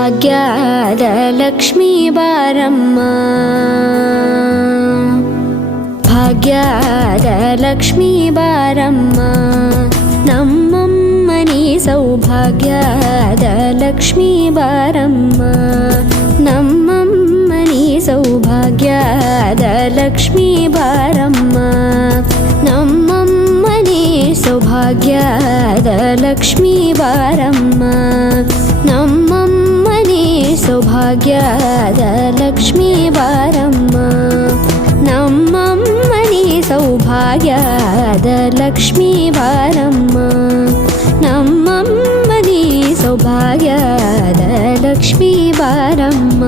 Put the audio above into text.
ಭಾಗ್ಯದ ಲಕ್ಷ್ಮೀ ಬಾರಮ್ಮ ಭಾಗ್ಯದ ಲಕ್ಷ್ಮೀ ಬಾರಮ್ಮ ನಮ್ಮಮ್ಮನಿ ಸೌಭಾಗ್ಯದ ಲಕ್ಷ್ಮೀ ಬಾರಮ್ಮ ನಮ್ಮಮ್ಮನಿ ಸೌಭಾಗ್ಯದ ಲಕ್ಷ್ಮೀ ಬಾರಮ್ಮ ನಮ್ಮಮ್ಮನಿ ಸೌಭಾಗ್ಯದ ಲಕ್ಷ್ಮೀ ಬಾರಮ್ಮ ನಮ್ಮಮ್ಮನಿ ಸೌಭಾಗ್ಯದ ಲಕ್ಷ್ಮೀ ಬಾರಮ್ಮ ನಮ್ಮಮ್ಮನಿ ಸೌಭಾಗ್ಯದ ಲಕ್ಷ್ಮೀ ಬಾರಮ್ಮ ನಮ್ಮಮ್ಮನಿ ಸೌಭಾಗ್ಯದ ಲಕ್ಷ್ಮೀ ಬಾರಮ್ಮ